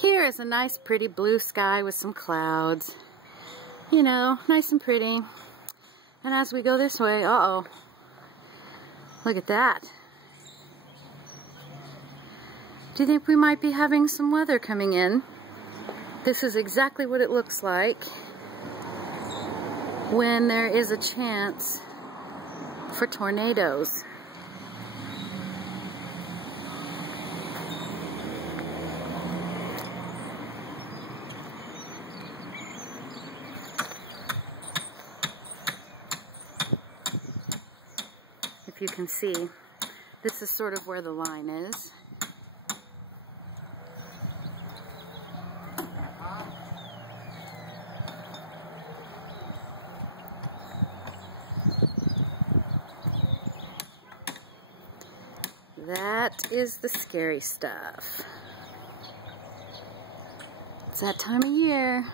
Here is a nice pretty blue sky with some clouds. You know, nice and pretty. And as we go this way, uh-oh, look at that. Do you think we might be having some weather coming in? This is exactly what it looks like when there is a chance for tornadoes. If you can see, this is sort of where the line is. That is the scary stuff. It's that time of year.